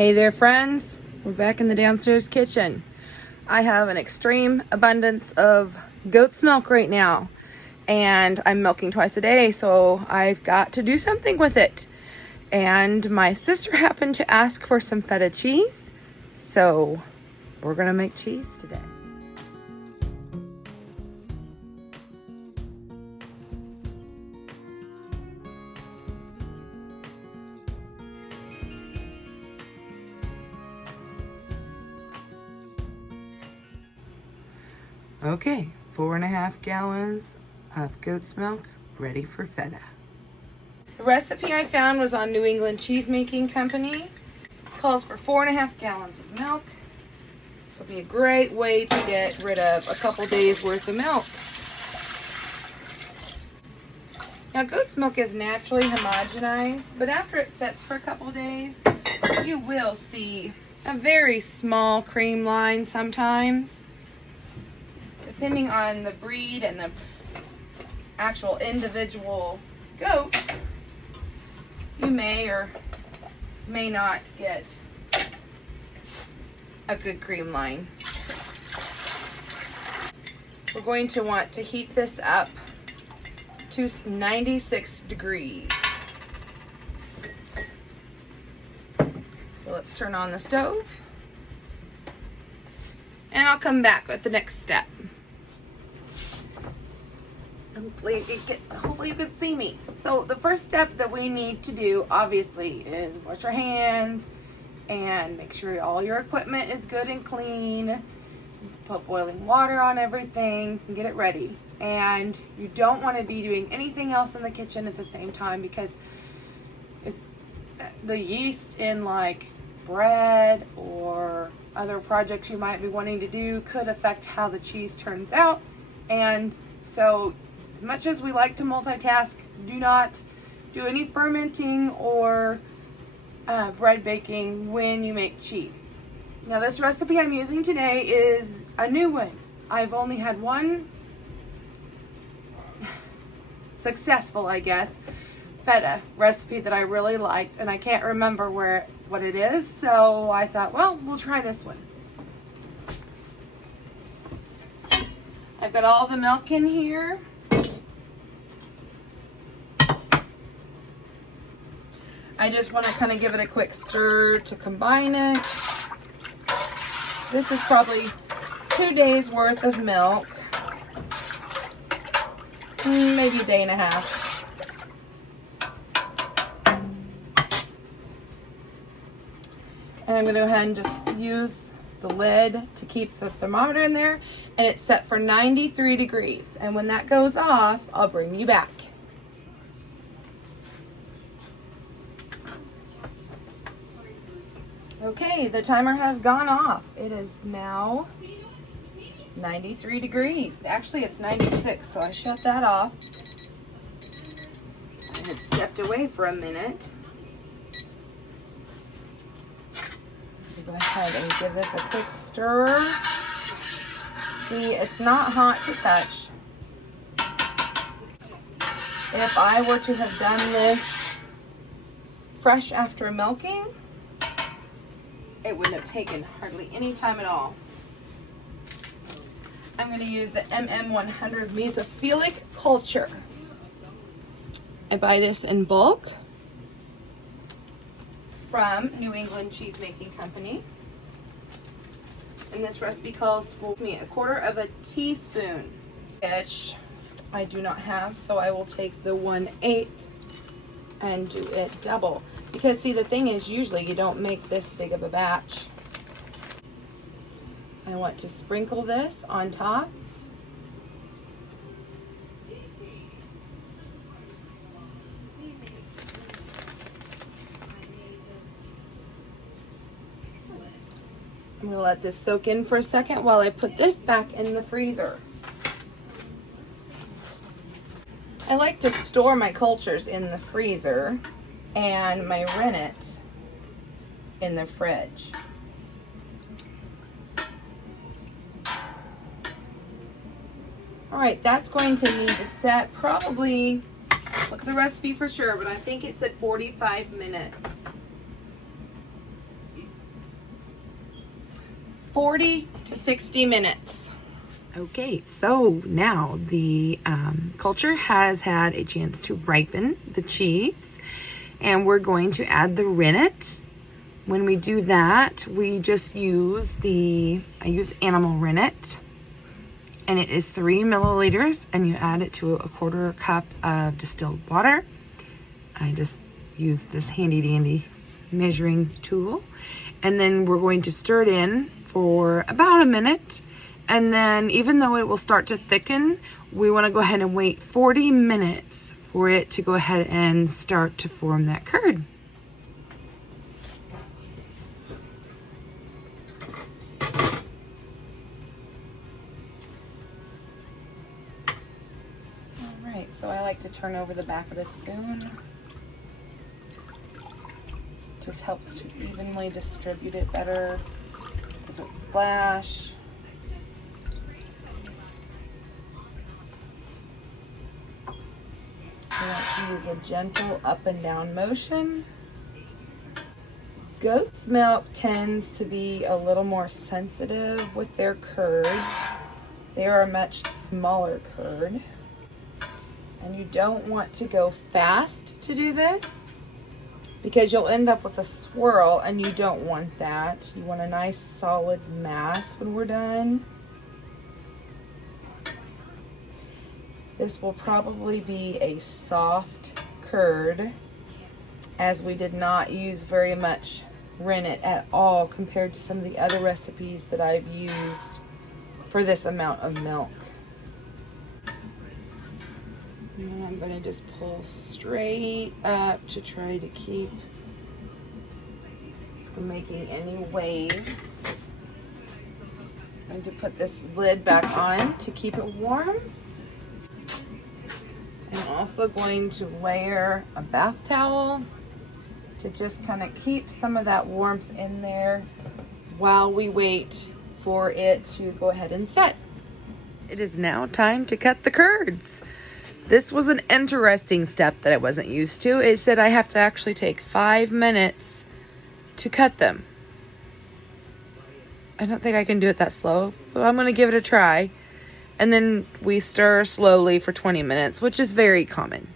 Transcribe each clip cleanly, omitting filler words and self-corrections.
Hey there, friends. We're back in the downstairs kitchen. I have an extreme abundance of goat's milk right now, and I'm milking twice a day, so I've got to do something with it. And my sister happened to ask for some feta cheese, so we're gonna make cheese today. Okay, 4.5 gallons of goat's milk ready for feta. The recipe I found was on New England Cheesemaking Company. It calls for 4.5 gallons of milk. This will be a great way to get rid of a couple days worth of milk. Now, goat's milk is naturally homogenized, but after it sets for a couple days, you will see a very small cream line sometimes. Depending on the breed and the actual individual goat, you may or may not get a good cream line. We're going to want to heat this up to 96 degrees. So let's turn on the stove, and I'll come back with the next step. Hopefully you can see me. So the first step that we need to do, obviously, is wash your hands and make sure all your equipment is good and clean. Put boiling water on everything and get it ready. And you don't want to be doing anything else in the kitchen at the same time, because it's the yeast in like bread or other projects you might be wanting to do could affect how the cheese turns out. And so, as much as we like to multitask, do not do any fermenting or bread baking when you make cheese. Now, this recipe I'm using today is a new one. I've only had one successful, I guess, feta recipe that I really liked, and I can't remember what it is, so I thought, well, we'll try this one. I've got all the milk in here. I just want to kind of give it a quick stir to combine it. This is probably 2 days worth of milk. Maybe a day and a half. And I'm going to go ahead and just use the lid to keep the thermometer in there, and it's set for 93 degrees. And when that goes off, I'll bring you back. Okay, the timer has gone off. It is now 93 degrees. Actually, it's 96, so I shut that off. I had stepped away for a minute. Go ahead and give this a quick stir. See, it's not hot to touch. If I were to have done this fresh after milking, it wouldn't have taken hardly any time at all. I'm going to use the MM100 Mesophilic Culture. I buy this in bulk from New England Cheesemaking Company. And this recipe calls for me 1/4 teaspoon, which I do not have, so I will take the 1/8 and do it double. Because see, the thing is, usually you don't make this big of a batch. I want to sprinkle this on top. I'm going to let this soak in for a second while I put this back in the freezer. I like to store my cultures in the freezer and my rennet in the fridge. Alright, that's going to need to set probably, look at the recipe for sure, but I think it's at 45 minutes. 40 to 60 minutes. Okay, so now the culture has had a chance to ripen the cheese, and we're going to add the rennet. When we do that, we just use I use animal rennet, and it is 3 milliliters, and you add it to a 1/4 cup of distilled water. I just use this handy dandy measuring tool, and then we're going to stir it in for about a minute, and then even though it will start to thicken, we want to go ahead and wait 40 minutes for it to go ahead and start to form that curd. Alright, so I like to turn over the back of the spoon. Just helps to evenly distribute it better. Doesn't splash. I like to use a gentle up and down motion. Goat's milk tends to be a little more sensitive with their curds. They are a much smaller curd. And you don't want to go fast to do this, because you'll end up with a swirl, and you don't want that. You want a nice solid mass when we're done. This will probably be a soft curd, as we did not use very much rennet at all compared to some of the other recipes that I've used for this amount of milk. And I'm going to just pull straight up to try to keep from making any waves. I'm going to put this lid back on to keep it warm. I'm also going to layer a bath towel to just kind of keep some of that warmth in there while we wait for it to go ahead and set. It is now time to cut the curds. This was an interesting step that I wasn't used to. It said I have to actually take 5 minutes to cut them. I don't think I can do it that slow, but I'm going to give it a try. And then we stir slowly for 20 minutes, which is very common.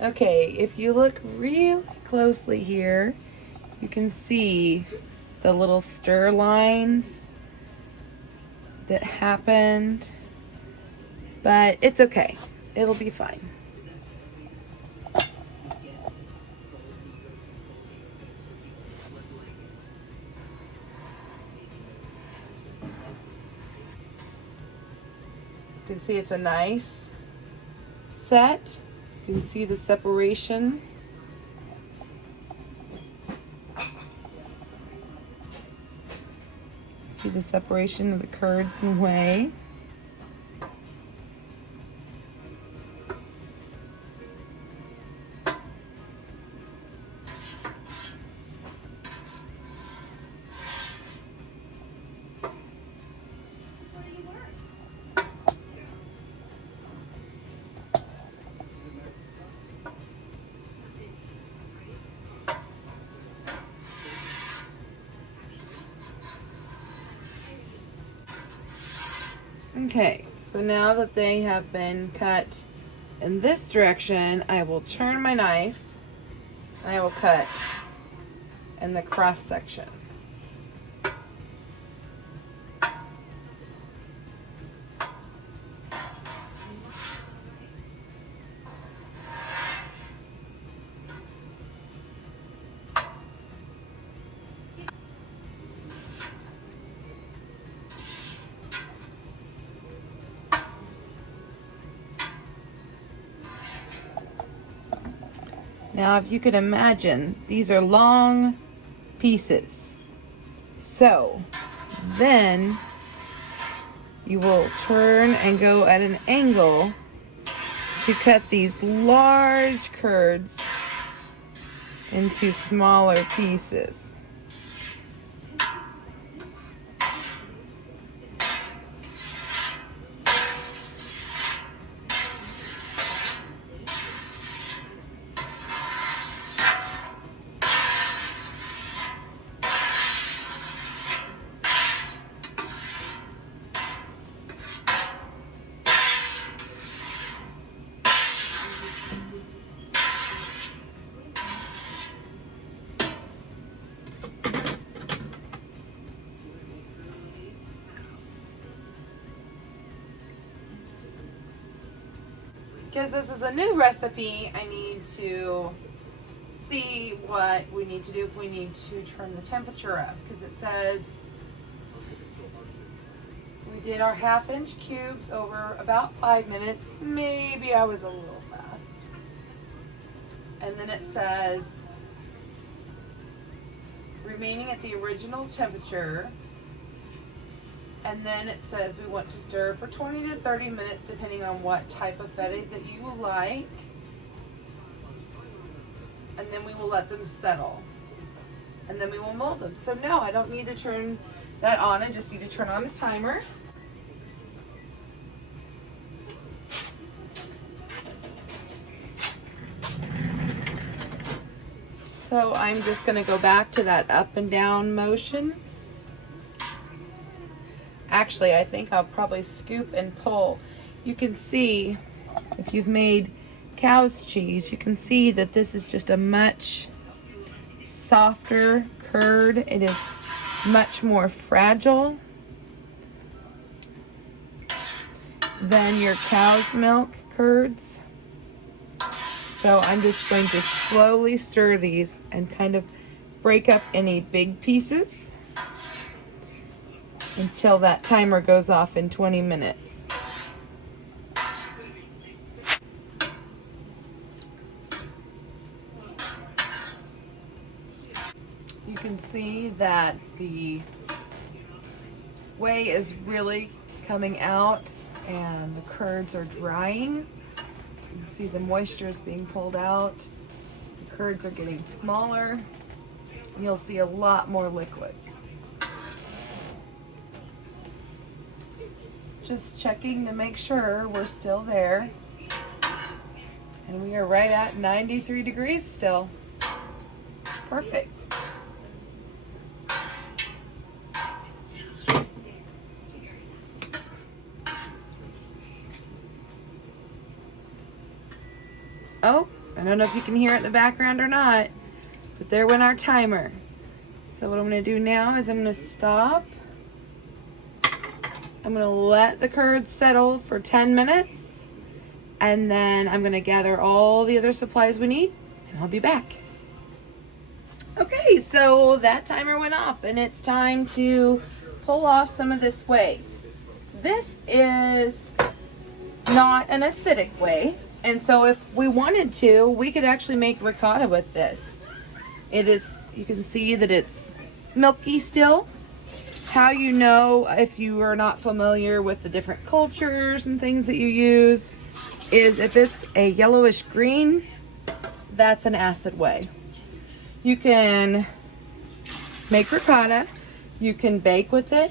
Okay, if you look really closely here, you can see the little stir lines that happened, but it's okay. It'll be fine. You can see it's a nice set. You can see the separation. See the separation of the curds and whey. Okay, so now that they have been cut in this direction, I will turn my knife and I will cut in the cross section. Now, if you could imagine, these are long pieces. So then you will turn and go at an angle to cut these large curds into smaller pieces. Because this is a new recipe, I need to see what we need to do if we need to turn the temperature up. Because it says we did our 1/2-inch cubes over about 5 minutes. Maybe I was a little fast. And then it says remaining at the original temperature. And then it says we want to stir for 20 to 30 minutes depending on what type of feta that you like. And then we will let them settle. And then we will mold them. So no, I don't need to turn that on. I just need to turn on the timer. So I'm just going to go back to that up and down motion. Actually, I think I'll probably scoop and pull. You can see, if you've made cow's cheese, you can see that this is just a much softer curd. It is much more fragile than your cow's milk curds. So I'm just going to slowly stir these and kind of break up any big pieces until that timer goes off in 20 minutes. You can see that the whey is really coming out and the curds are drying. You can see the moisture is being pulled out. The curds are getting smaller. And you'll see a lot more liquid. Just checking to make sure we're still there. And we are right at 93 degrees still. Perfect. Oh, I don't know if you can hear it in the background or not, but there went our timer. So what I'm going to do now is I'm going to stop. I'm going to let the curds settle for 10 minutes, and then I'm going to gather all the other supplies we need, and I'll be back. Okay, so that timer went off, and it's time to pull off some of this whey. This is not an acidic whey, and so if we wanted to, we could actually make ricotta with this. It is, you can see that it's milky still. How you know if you are not familiar with the different cultures and things that you use is if it's a yellowish green, that's an acid whey. You can make ricotta, you can bake with it,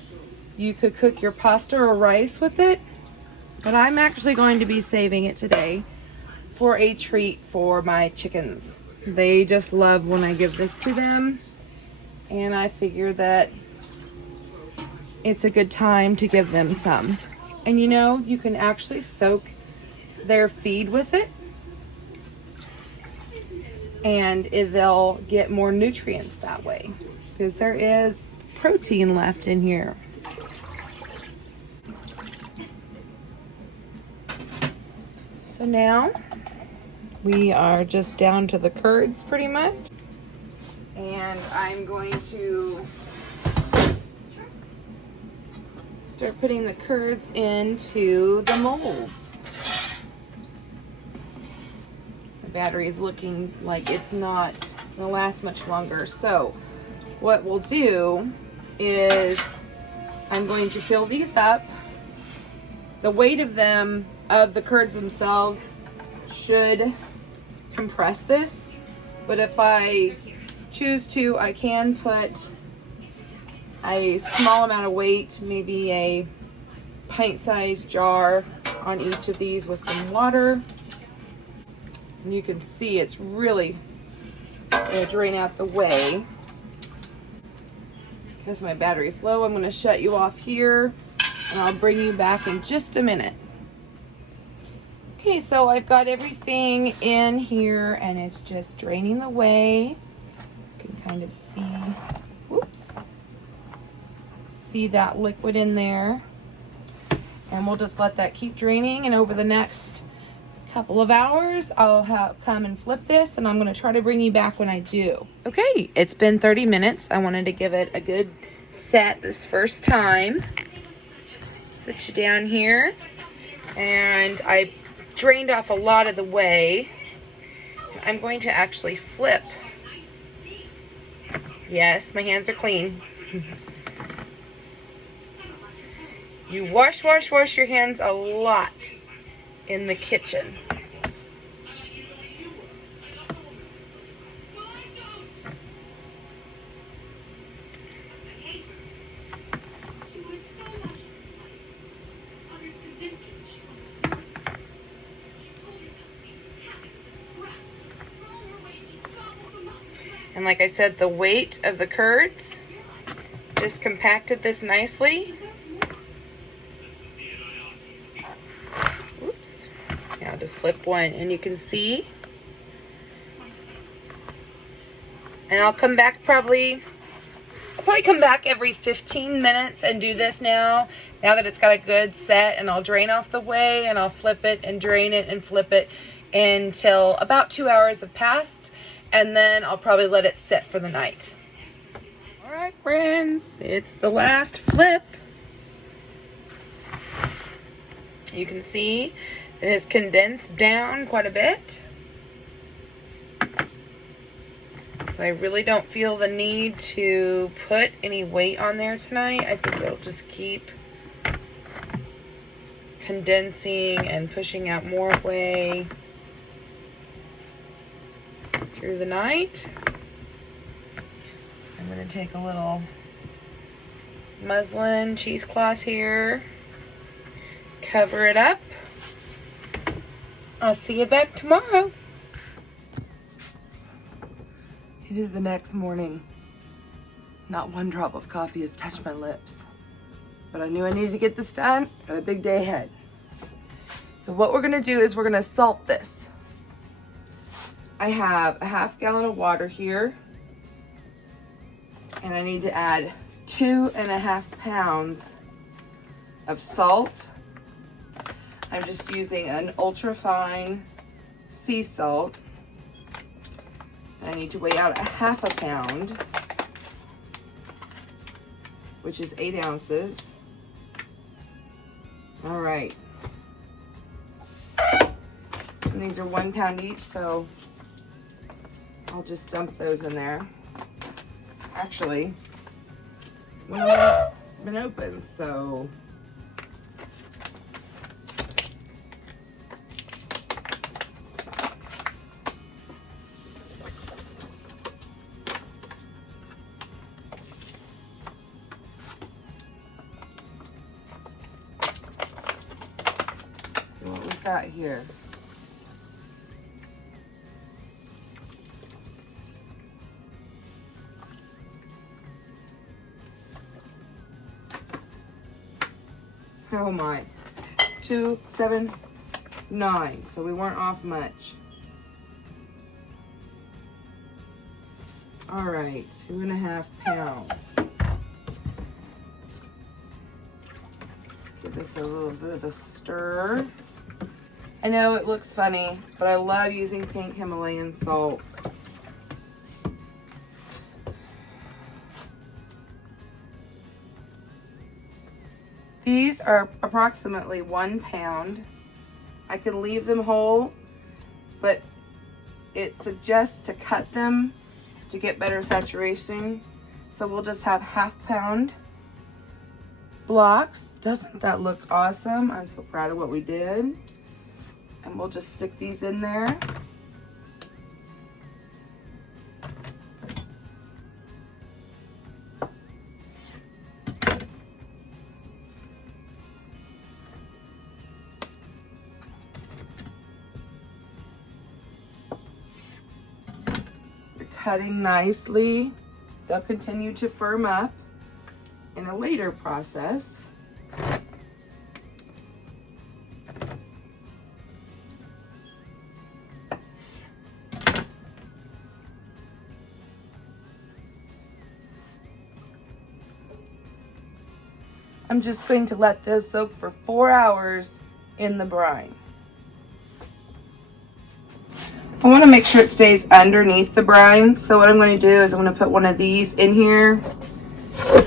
you could cook your pasta or rice with it, but I'm actually going to be saving it today for a treat for my chickens. They just love when I give this to them, and I figure that it's a good time to give them some. And you know, you can actually soak their feed with it, and they'll get more nutrients that way because there is protein left in here. So now we are just down to the curds pretty much, and I'm going to start putting the curds into the molds. The battery is looking like it's not going to last much longer. So what we'll do is I'm going to fill these up. The weight of them, of the curds themselves, should compress this. but if I choose to, I can put a small amount of weight, maybe a pint-sized jar on each of these with some water. And you can see it's really going to drain out the whey. Because my battery's low, I'm going to shut you off here and I'll bring you back in just a minute. Okay, so I've got everything in here and it's just draining the whey. You can kind of see, whoops, see that liquid in there. And we'll just let that keep draining, and over the next couple of hours I'll come and flip this, and I'm going to try to bring you back when I do. Okay, it's been 30 minutes. I wanted to give it a good set this first time. Sit you down here, and I drained off a lot of the whey. I'm going to actually flip. Yes, my hands are clean. You wash your hands a lot in the kitchen. And like I said, the weight of the curds just compacted this nicely. Oops. Now just flip one and you can see. And I'll come back I'll probably come back every 15 minutes and do this now that it's got a good set, and I'll drain off the whey and I'll flip it and drain it and flip it until about 2 hours have passed. And then I'll probably let it sit for the night. All right, friends, it's the last flip. You can see it has condensed down quite a bit. So I really don't feel the need to put any weight on there tonight. I think it'll just keep condensing and pushing out more whey through the night. I'm going to take a little muslin cheesecloth here, cover it up. I'll see you back tomorrow. It is the next morning. Not one drop of coffee has touched my lips, but I knew I needed to get this done. Got a big day ahead. So what we're going to do is we're going to salt this. I have a half gallon of water here, and I need to add 2.5 pounds of salt. I'm just using an ultra fine sea salt. I need to weigh out 1/2 pound, which is 8 ounces. All right. And these are 1 pound each, so I'll just dump those in there. Actually, one of them's been open, so let's see what we've got here. Oh my, 2, 7, 9. So we weren't off much. All right, 2.5 pounds. Let's give this a little bit of a stir. I know it looks funny, but I love using pink Himalayan salt. These are approximately 1 pound. I could leave them whole, but it suggests to cut them to get better saturation. So we'll just have 1/2 pound blocks. Doesn't that look awesome? I'm so proud of what we did. And we'll just stick these in there. cutting nicely. They'll continue to firm up in a later process. I'm just going to let those soak for 4 hours in the brine. I want to make sure it stays underneath the brine. So what I'm going to do is I'm going to put one of these in here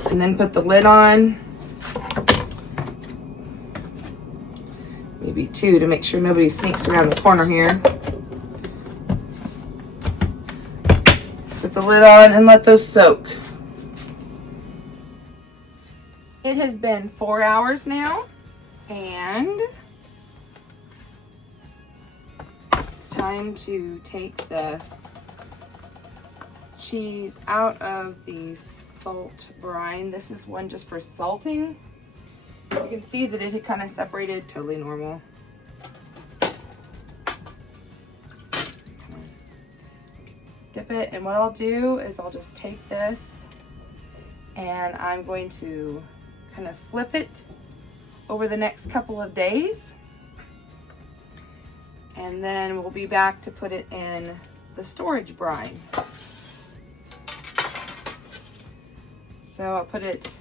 and then put the lid on. Maybe 2 to make sure nobody sneaks around the corner here. Put the lid on and let those soak. It has been 4 hours now, and it's time to take the cheese out of the salt brine. This is one just for salting. You can see that it had kind of separated, totally normal. Dip it, and what I'll do is I'll just take this and I'm going to kind of flip it over the next couple of days, and then we'll be back to put it in the storage brine. So I'll put it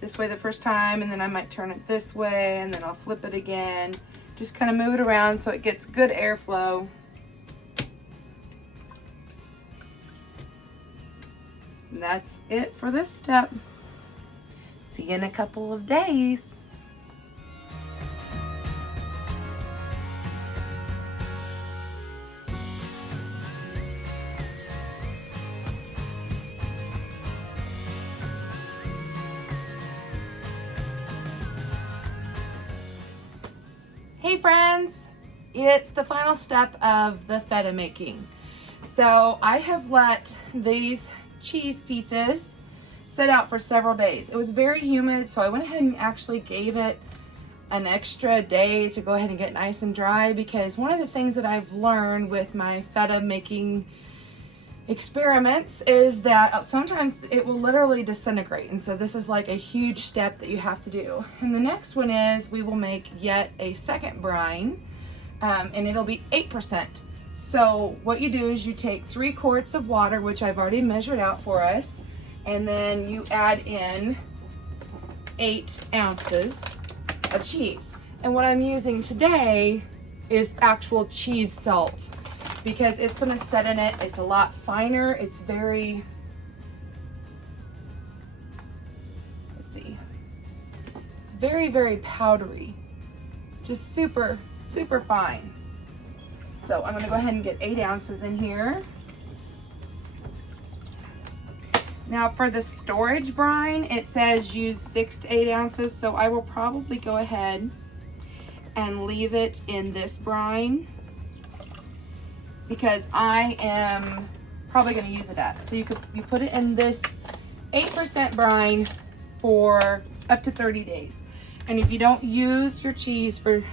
this way the first time, and then I might turn it this way, and then I'll flip it again. Just kind of move it around so it gets good airflow. And that's it for this step. See you in a couple of days. Hey friends, it's the final step of the feta making. So I have let these cheese pieces sit out for several days. It was very humid, so I went ahead and actually gave it an extra day to go ahead and get nice and dry, because one of the things that I've learned with my feta making experiments is that sometimes it will literally disintegrate, and so this is like a huge step that you have to do. And the next one is we will make yet a second brine, and it'll be 8%. So what you do is you take 3 quarts of water, which I've already measured out for us, and then you add in 8 ounces of cheese. And what I'm using today is actual cheese salt, because it's going to set in it. It's a lot finer. It's very, let's see, it's very, very powdery. Just super, super fine. So I'm going to go ahead and get 8 ounces in here. Now for the storage brine, it says use 6 to 8 ounces, so I will probably go ahead and leave it in this brine, because I am probably going to use it up. So you put it in this 8% brine for up to 30 days. And if you don't use your cheese for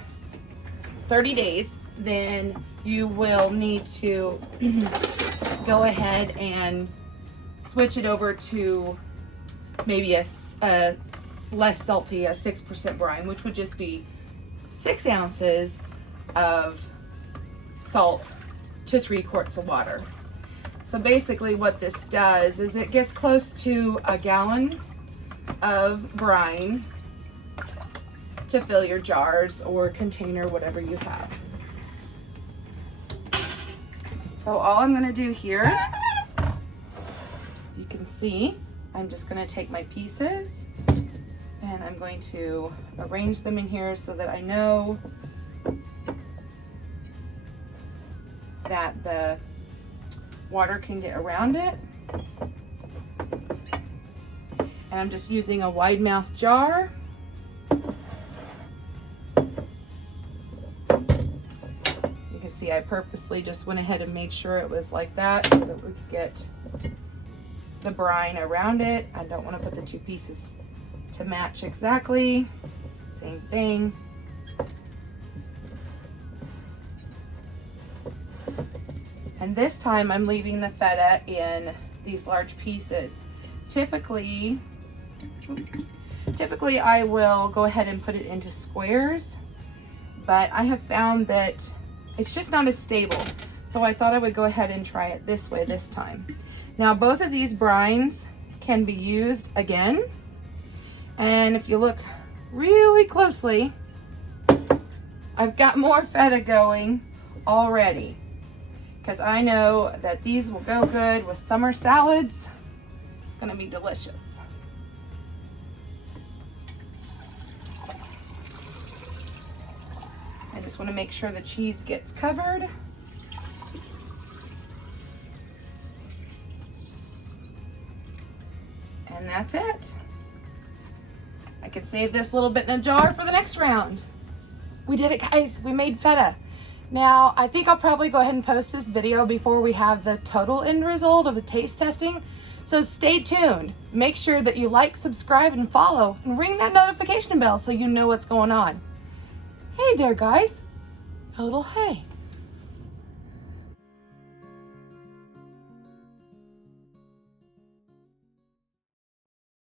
30 days, then you will need to go ahead and switch it over to maybe a less salty, a 6% brine, which would just be 6 ounces of salt to 3 quarts of water. So basically what this does is it gets close to a gallon of brine to fill your jars or container, whatever you have. So all I'm going to do here, you can see, I'm just going to take my pieces and I'm going to arrange them in here so that I know that the water can get around it. And I'm just using a wide mouth jar. You can see I purposely just went ahead and made sure it was like that so that we could get the brine around it. I don't want to put the 2 pieces to match exactly. Same thing. And this time I'm leaving the feta in these large pieces. Typically I will go ahead and put it into squares, but I have found that it's just not as stable. So I thought I would go ahead and try it this way this time. Now both of these brines can be used again. And if you look really closely, I've got more feta going already, because I know that these will go good with summer salads. It's gonna be delicious. I just want to make sure the cheese gets covered. And that's it. I could save this little bit in a jar for the next round. We did it, guys. We made feta. Now, I think I'll probably go ahead and post this video before we have the total end result of the taste testing. So stay tuned. Make sure that you like, subscribe, and follow, and ring that notification bell so you know what's going on. Hey there, guys. A little hey.